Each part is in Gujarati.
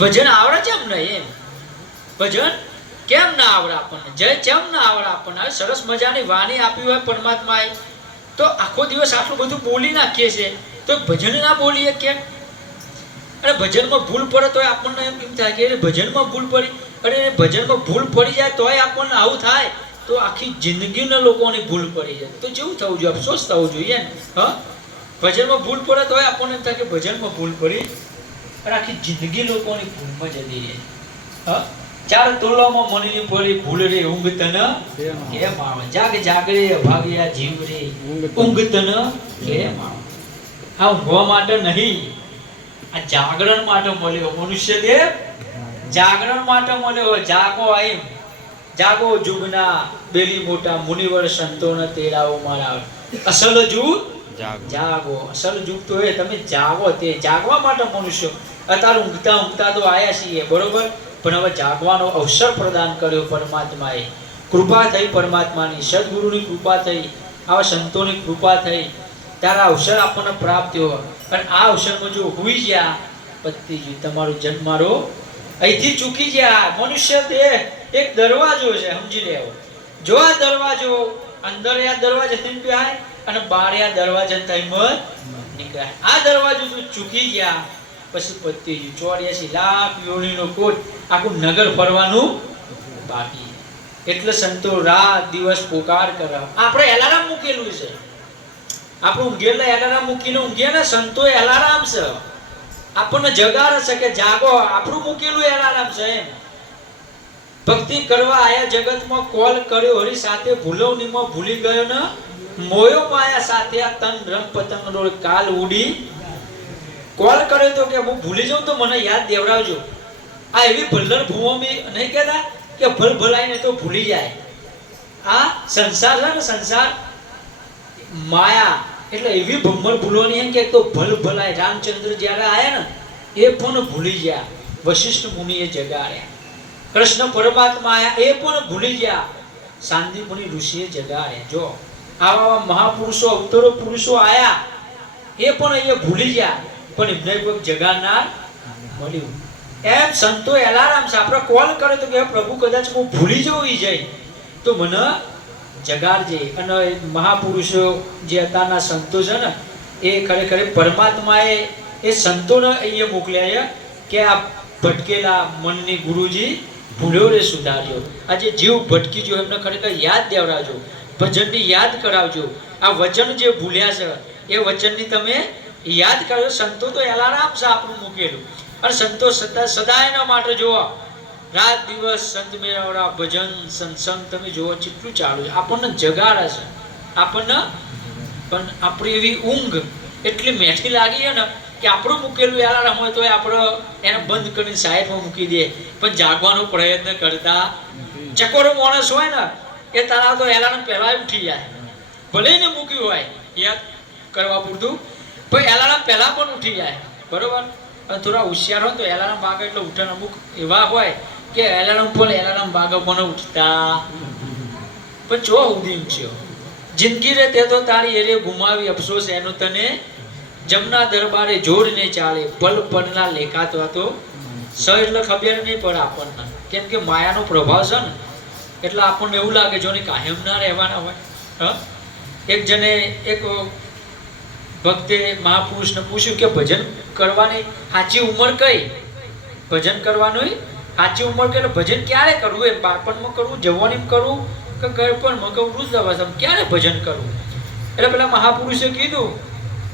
ભજન આવડે કેમ નહીં એમ? ભજન કેમ ના આવડે આપણને? જય કેમ ના આવડે આપણને? સરસ મજાની વાણી આપી હોય પરમાત્માએ, તો આખો દિવસ આટલું બધું બોલી નાખીએ છે, તો ભજન ના બોલીએ કેમ? અને ભજનમાં ભૂલ પડે તો આપણને એમ થાય કે ભજનમાં ભૂલ પડી, અને ભજનમાં ભૂલ પડી જાય તોય આપણને આવું થાય, તો આખી જિંદગીના લોકોની ભૂલ પડી જાય તો જેવું થવું જોઈએ, અફસોસ થવું જોઈએ ને. હા, ભજનમાં ભૂલ પડે તોય આપણને એમ થાય કે ભજનમાં ભૂલ પડી, અને આખી જિંદગી લોકોની ભૂલમાં જતી રહે. હા, ચાર તોલામાં મનની પડી ભૂલ રે ઊંઘ તન કેમ આવે, જાગ જાગરે ભાગ્યા જીવ રે ઊંઘ તન કેમ આવે. આ ઊંઘવા માટે નહીં, આ જાગરણ માટે મળ્યો મનુષ્ય દેહ, જાગરણ માટે મળ્યો. જાગો એમ, જાગો જુગના બેલી મોટા મુનિવર સંતોને તેડાવો મારા. અસલ જુગ જાગો, અસલ જુગ તો એ તમે જાગો, તે જાગવા માટે મનુષ્ય અત્યારે ઊંઘતા ઊંઘતા તો આયા છીએ, બરોબર, પણ હવે જાગવાનો અવસર પ્રદાન કર્યો પરમાત્માએ. કૃપા થઈ પરમાત્માની, સદગુરુની કૃપા થઈ, આવા સંતોની કૃપા થઈ, ત્યારે અવસર આપણને પ્રાપ્ત થયો. અને આ અવસરમાં જો હોઈ ગયા પતિ ગયું તમારું જન્મ મારો અહીંથી ચૂકી ગયા. મનુષ્ય દેહ એક દરવાજો છે, સમજી લેવો. જો આ દરવાજો અંદર આ દરવાજાથી નીકળાય અને બહાર આ દરવાજાથી નીકળાય. આ દરવાજો જો ચૂકી ગયા પછી પતિ ગયું. 84 લાખ યોનીનો કોટ આખું નગર ફરવાનું બાકી. એટલે સંતો રાત દિવસ પોકાર કરે. આપણે એલાર્મ મૂકેલું છે, આપણું ઊંઘેલા એલાર્મ મૂકીને ઊંઘ્યા ને સંતોએ એલાર્મ છે, આપણને જગાડે છે કે જાગો. આપણું મૂકેલું એલાર્મ છે એમ. ભક્તિ કરવા આયા જગતમાં કોલ કર્યો હરી સાથે, ભૂલવણીમાં ભૂલી ગયો ને મોયો માયા સાથે, આ તન રંગ પતંગ નો કાલ ઉડી. કોલ કર્યો તો કે હું ભૂલી જાઉં તો મને યાદ દેવડાવજો. આ એવી ભલ્લર ભૂમિ નહીં કહેતા કે ભલ ભલાઈને તો ભૂલી જાય. આ સંસાર છે ને, સંસાર માયા, એટલે એવી ભમ્મર ભૂલવાની એમ કે તો ભલ ભલાય. રામચંદ્ર જ્યારે આયા ને એ પણ ભૂલી ગયા, વશિષ્ઠ મુનિએ જગાડ્યા. કૃષ્ણ પરમાત્મા આયા એ પણ ભૂલી ગયા, સાંદીપની ઋષિએ જગાડ્યા. જો આવા મહાપુરુષો અવતરો પુરુષો આયા એ પણ અહીંયા ભૂલી ગયા, પણ એમને કોઈ જગાડનાર મળ્યું. એમ સંતો એલાર્મ છે. આપણે કોલ કરે તો કે પ્રભુ કદાચ હું ભૂલી જવું જઈ તો મને જગાડજે. અને મહાપુરુષો જે અત્યારના સંતો છે ને એ ખરેખર પરમાત્માએ એ સંતોને અહીંયા મોકલ્યા છે કે આ ભટકેલા મનની ગુરુજી ભૂલ્યો રે સુધારજો. આજે જીવ ભટકી ગયો એમને ખરેખર યાદ દેવડાવજો, ભજનની યાદ કરાવજો. આ વચન જે ભૂલ્યા છે એ વચનની તમે યાદ કરજો. સંતો તો એલાર્મ છે આપણું મૂકેલું, અને સંતો સદાયના માટે જોવા રાત દિવસ સંત મેળવડા ભજન સત્સંગ તમે જોવો કેટલું ચાલુ છે. આપણને જગાડે છે આપણને, પણ આપણી એવી ઊંઘ એટલી મેઠી લાગી છે ને કે આપણું મૂકેલું એલાર્મ હોય તો આપણે એને બંધ કરીને સાઈડમાં મૂકી દે, પણ જાગવાનો પ્રયત્ન કરતા. ચકોરો માણસ હોય ને એ તારા તો એલાર્મ પહેલા ઉઠી જાય, ભલે ને મૂક્યું હોય યાદ કરવા પૂરતું, પણ એલાર્મ પહેલા પણ ઉઠી જાય, બરોબર. થોડા હોશિયાર હોય તો એલાર્મ વાગે એટલે ઉઠે. અમુક એવા હોય કે એલાર્મ વાગે પણ ઉઠતા, પણ જો ઉદીન છે જિંદગી રે તે તો તારી એરે ગુમાવી, અફસોસ એનો તને જમના દરબારે જોડ ને ચાલે, પલ પલના લેખાતો હતો સ એટલે ખબર નહીં પડે આપણને, કેમ કે માયાનો પ્રભાવ છે ને એટલે આપણને એવું લાગે જો ને કાયમ ના રહેવાના હોય. હા, એક જણે એક ભક્તે મહાપુરુષને પૂછ્યું કે ભજન કરવાની સાચી ઉંમર કઈ? ભજન કરવાની સાચી ઉંમર કે ભજન ક્યારે કરવું? એમ બાળપણમાં કરવું, જવાનીમાં કરવું કે ગળપણમાં કે વૃદ્ધાવસ્થામાં ક્યારે ભજન કરવું? એટલે પેલા મહાપુરુષે કીધું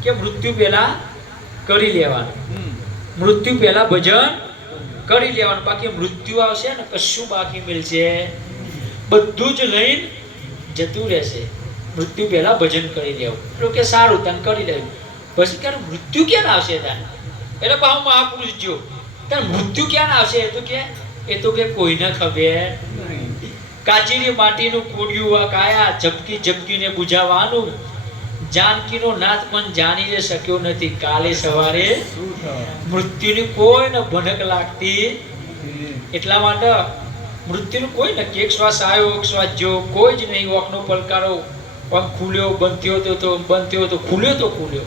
કે મૃત્યુ પહેલા કરી લેવાનું, મૃત્યુ પહેલા ભજન કરી લેવાનું. બાકી મૃત્યુ આવશે ને કશું બાકી મળશે, બધું જ લઈને જતું રહેશે. મૃત્યુ પહેલા ભજન કરી લેવું. એટલે કે સારું તને કરી લેવું. પછી કે મૃત્યુ ક્યાં આવશે તારે? એટલે ભાવ મહાપુરુષ જો તારે મૃત્યુ ક્યાં આવશે? એ તો કે કોઈને ખબર. કાચીની માટીનું કોડિયું કાયા ઝપકી ઝપકીને બુઝાવવાનું, જાનકીનો નાથ પણ જાણી લે શક્યો નથી, કાલે સવારે મૃત્યુની કોઈને ભનક લાગતી. એટલા માટે મૃત્યુનું કોઈ નક્કી, એક શ્વાસ આવ્યો એક શ્વાસ જો કોઈ જ નહીં. ઓખનો પલકારો ખુલ્યો બંધ થયો તો બંધ થયો તો ખુલ્યો,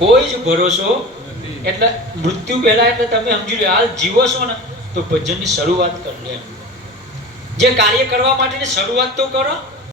કોઈ જ ભરોસો એટલે મૃત્યુ પહેલા એટલે તમે સમજી લો હાલ જીવો છો ને તો ભજનની શરૂઆત કરી લે. જે કાર્ય કરવા માટેની શરૂઆત તો કરો.